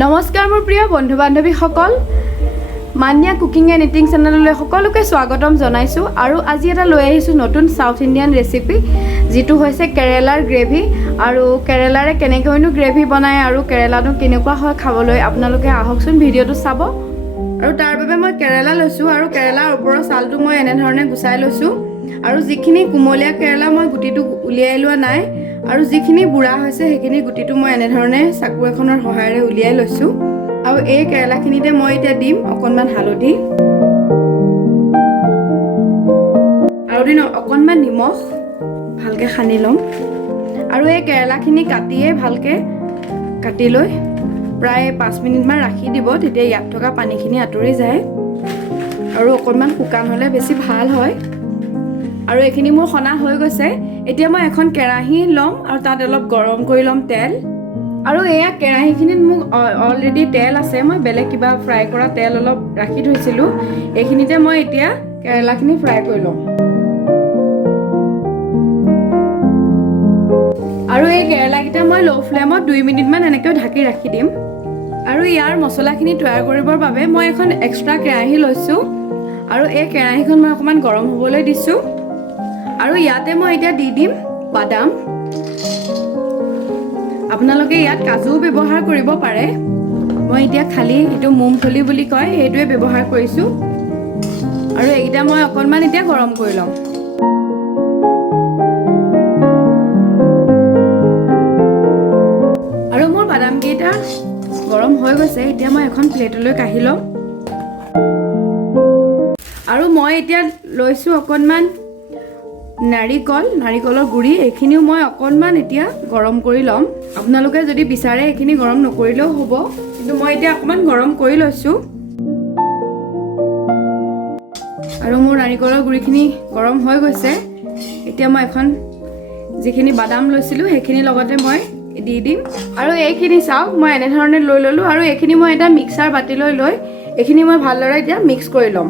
নমস্কাৰ মোৰ প্ৰিয় বন্ধু বান্ধৱীসকল মান্যা কুকিং এণ্ড ইটিং চেনেললৈ সকলোকে স্বাগতম জনাইছোঁ আৰু আজি এটা লৈ আহিছোঁ নতুন সাউথ ইণ্ডিয়ান ৰেচিপি যেটো হৈছে কেৰেলাৰ গ্ৰেভি আৰু কেৰেলাৰে কেনেকৈনো গ্ৰেভি বনায় আৰু কেৰেলাটো কেনেকুৱা হয় খাবলৈ আপোনালোকে আহকচোন ভিডিঅ'টো চাব আৰু তাৰ বাবে মই কেৰেলা লৈছোঁ আৰু কেৰেলাৰ ওপৰৰ ছালটো মই এনে ধৰণে গুচাই লৈছোঁ আৰু যিখিনি কুমলীয়া কেৰেলা মই গুটিটো উলিয়াই লোৱা নাই আৰু যিখিনি বুঢ়া হৈছে সেইখিনি গুটিটো মই এনে ধৰণে চাকু এখনৰ সহায়েৰে উলিয়াই লৈছোঁ আৰু এই কেৰেলাখিনিতে মই এতিয়া দিম অকণমান হালধি আৰু দিন অকণমান নিমখ ভালকৈ সানি ল'ম আৰু এই কেৰেলাখিনি কাটিয়ে ভালকৈ কাটি লৈ প্ৰায় 5 মিনিটমান ৰাখি দিব তেতিয়া ইয়াত থকা পানীখিনি আঁতৰি যায় আৰু অকণমান শুকান হ'লে বেছি ভাল হয় আৰু এইখিনি মোৰ খনা হৈ গৈছে এতিয়া মই এখন কেৰাহী ল'ম আৰু তাত অলপ গৰম কৰি ল'ম তেল আৰু এয়া কেৰাহীখিনিত মোক অলৰেডি তেল আছে মই বেলেগ কিবা ফ্ৰাই কৰা তেল অলপ ৰাখি থৈছিলোঁ এইখিনিতে মই এতিয়া কেৰেলাখিনি ফ্ৰাই কৰি ল'ম আৰু এই কেৰেলাকেইটা মই ল' ফ্লেমত 2 মিনিটমান এনেকৈ ঢাকি ৰাখি দিম আৰু ইয়াৰ মছলাখিনি তৈয়াৰ কৰিবৰ বাবে মই এখন এক্সট্ৰা কেৰাহী লৈছোঁ আৰু এই কেৰাহীখন মই অকণমান গৰম হ'বলৈ দিছোঁ আৰু ইয়াতে মই এতিয়া দি দিম বাদাম আপোনালোকে ইয়াত কাজুও ব্যৱহাৰ কৰিব পাৰে মই এতিয়া খালি এইটো মুংফলি বুলি কয় এইটোৱে ব্যৱহাৰ কৰিছোঁ আৰু এইকেইটা মই অকণমান এতিয়া গৰম কৰি ল'ম আৰু মোৰ বাদামকেইটা গৰম হৈ গৈছে এতিয়া মই এখন প্লেটলৈ কাঢ়ি ল'ম আৰু মই এতিয়া লৈছোঁ অকণমান নাৰিকলৰ গুড়ি এইখিনিও মই অকণমান এতিয়া গৰম কৰি ল'ম আপোনালোকে যদি বিচাৰে এইখিনি গৰম নকৰিলেও হ'ব কিন্তু মই এতিয়া অকণমান গৰম কৰি লৈছোঁ আৰু মোৰ নাৰিকলৰ গুড়িখিনি গৰম হৈ গৈছে এতিয়া মই এখন যিখিনি বাদাম লৈছিলোঁ সেইখিনি লগতে মই দি দিম আৰু এইখিনি চাওক মই এনেধৰণে লৈ ল'লোঁ আৰু এইখিনি মই এটা মিক্সাৰ বাতিলৈ লৈ এইখিনি মই ভালদৰে এতিয়া মিক্স কৰি ল'ম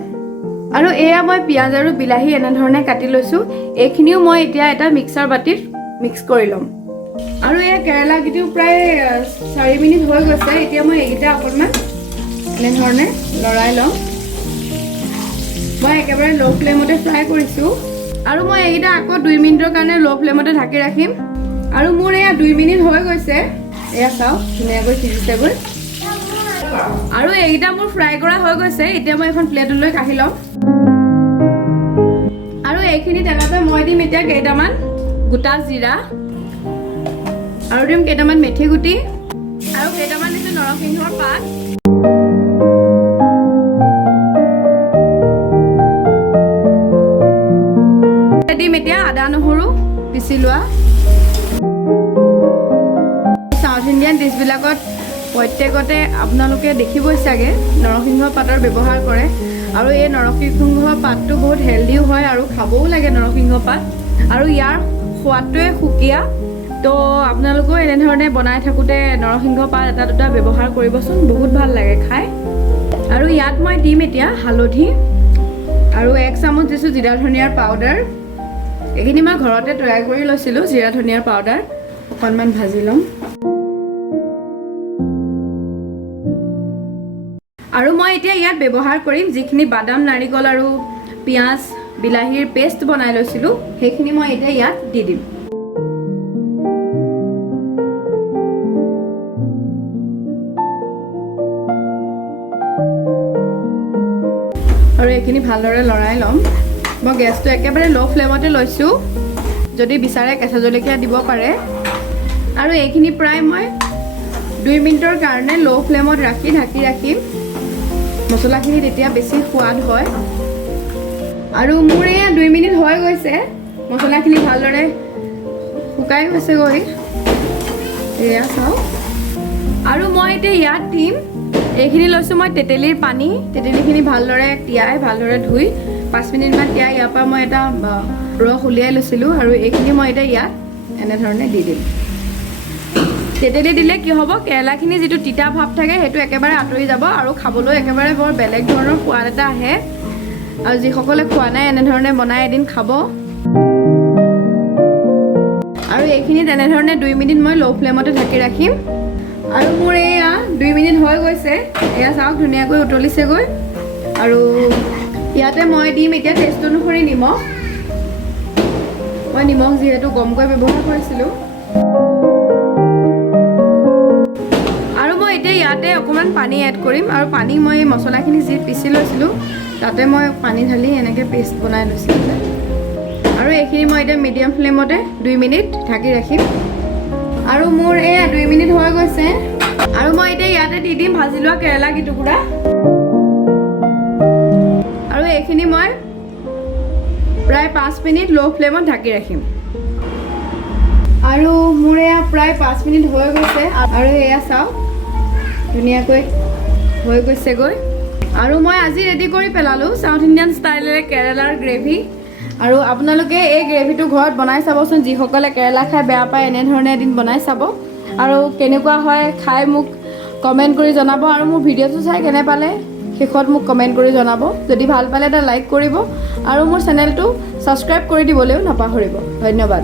আৰু এয়া মই পিঁয়াজ আৰু বিলাহী এনেধৰণে কাটি লৈছোঁ এইখিনিও মই এতিয়া এটা মিক্সাৰ বাতিত মিক্স কৰি ল'ম আৰু এয়া কেৰেলাকেইটাও প্ৰায় 4 মিনিট হৈ গৈছে এতিয়া মই এইকেইটা অকণমান এনেধৰণে লৰাই ল'ম মই একেবাৰে ল' ফ্লেমতে ফ্ৰাই কৰিছোঁ আৰু মই এইকেইটা আকৌ 2 মিনিটৰ কাৰণে ল' ফ্লেমতে ঢাকি ৰাখিম আৰু মোৰ এয়া 2 মিনিট হৈ গৈছে এয়া চাওক ধুনীয়াকৈ সিজিছেগৈ আৰু এইকেইটা মোৰ ফ্ৰাই কৰা হৈ গৈছে এতিয়া মই এখন প্লেটলৈ কাঢ়ি ল'ম আৰু এইখিনি তেলতে মই দিম এতিয়া কেইটামান গোটা জিৰা আৰু দিম কেইটামান মেথি গুটি আৰু কেইটামান দিছোঁ নৰসিংহৰ পাত দিম এতিয়া আদা নহৰু পিচি লোৱা সাউথ ইণ্ডিয়ান ডিছবিলাকত প্ৰত্যেকতে আপোনালোকে দেখিবই চাগে নৰসিংহ পাতৰ ব্যৱহাৰ কৰে আৰু এই নৰসিংহ পাতটো বহুত হেল্ডিও হয় আৰু খাবও লাগে নৰসিংহ পাত আৰু ইয়াৰ সোৱাদটোৱে সুকীয়া তো আপোনালোকেও এনেধৰণে বনাই থাকোঁতে নৰসিংহ পাত এটা দুটা ব্যৱহাৰ কৰিবচোন বহুত ভাল লাগে খাই আৰু ইয়াত মই দিম এতিয়া হালধি আৰু 1 চামুচ দিছোঁ জিৰা ধনিয়াৰ পাউডাৰ এইখিনি মই ঘৰতে তৈয়াৰ কৰি লৈছিলোঁ জিৰা ধনিয়াৰ পাউডাৰ অকণমান ভাজি ল'ম আৰু মই এতিয়া ইয়াত ব্যৱহাৰ কৰিম যিখিনি বাদাম নাৰিকল আৰু পিঁয়াজ বিলাহীৰ পেষ্ট বনাই লৈছিলোঁ সেইখিনি মই এতিয়া ইয়াত দি দিম আৰু এইখিনি ভালদৰে লৰাই ল'ম মই গেছটো একেবাৰে ল' ফ্লেমতে লৈছোঁ যদি বিচাৰে কেঁচা জলকীয়া দিব পাৰে আৰু এইখিনি প্ৰায় মই 2 মিনিটৰ কাৰণে ল' ফ্লেমত ৰাখি ঢাকি ৰাখিম মছলাখিনি তেতিয়া বেছি সোৱাদ হয় আৰু মোৰ এয়া 2 মিনিট হৈ গৈছে মছলাখিনি ভালদৰে শুকাই গৈছেগৈ এয়া চাওক আৰু মই এতিয়া ইয়াত দিম এইখিনি লৈছোঁ মই তেতেলীৰ পানী তেতেলীখিনি ভালদৰে তিয়াই ভালদৰে ধুই 5 মিনিটমান তিয়াই ইয়াৰ পৰা মই এটা ৰস উলিয়াই লৈছিলোঁ আৰু এইখিনি মই এতিয়া ইয়াত এনেধৰণে দি দিম তেতেলী দিলে কি হ'ব কেৰেলাখিনি যিটো তিতা ভাৱ থাকে সেইটো একেবাৰে আঁতৰি যাব আৰু খাবলৈ একেবাৰে বৰ বেলেগ ধৰণৰ সোৱাদ এটা আহে আৰু যিসকলে খোৱা নাই এনেধৰণে বনাই এদিন খাব আৰু এইখিনি তেনেধৰণে 2 মিনিট মই ল' ফ্লেমতে ঢাকি ৰাখিম আৰু মোৰ এয়া 2 মিনিট মিনিট হৈ গৈছে এয়া চাওক ধুনীয়াকৈ উতলিছেগৈ আৰু ইয়াতে মই দিম এতিয়া টেষ্ট অনুসৰি নিমখ মই নিমখ যিহেতু কমকৈ ব্যৱহাৰ কৰিছিলোঁ আৰু মই এতিয়া ইয়াতে অকণমান পানী এড কৰিম আৰু পানী মই মছলাখিনি যি পিচি লৈছিলোঁ তাতে মই পানী ঢালি এনেকৈ পেষ্ট বনাই লৈছিলোঁ আৰু এইখিনি মই এতিয়া মিডিয়াম ফ্লেমতে 2 মিনিট ঢাকি ৰাখিম আৰু মোৰ এয়া 2 মিনিট হৈ গৈছে আৰু মই এতিয়া ইয়াতে দি দিম ভাজি লোৱা কেৰেলা টুকুৰা আৰু এইখিনি মই প্ৰায় 5 মিনিট ল' ফ্লেমত ঢাকি ৰাখিম আৰু মোৰ এয়া প্ৰায় 5 মিনিট হৈ গৈছে আৰু এয়া চাওক ধুনীয়াকৈ হৈ গৈছেগৈ আৰু মই আজি ৰেডি কৰি পেলালোঁ সাউথ ইণ্ডিয়ান ষ্টাইলেৰে কেৰেলাৰ গ্ৰেভি আৰু আপোনালোকে এই গ্ৰেভিটো ঘৰত বনাই চাবচোন যিসকলে কেৰেলা খাই বেয়া পায় এনেধৰণে এদিন বনাই চাব আৰু কেনেকুৱা হয় খাই মোক কমেণ্ট কৰি জনাব আৰু মোৰ ভিডিঅ'টো চাই কেনে পালে শেষত মোক কমেণ্ট কৰি জনাব যদি ভাল পালে এটা লাইক কৰিব আৰু মোৰ চেনেলটো ছাবস্ক্ৰাইব কৰি দিবলৈও নাপাহৰিব ধন্যবাদ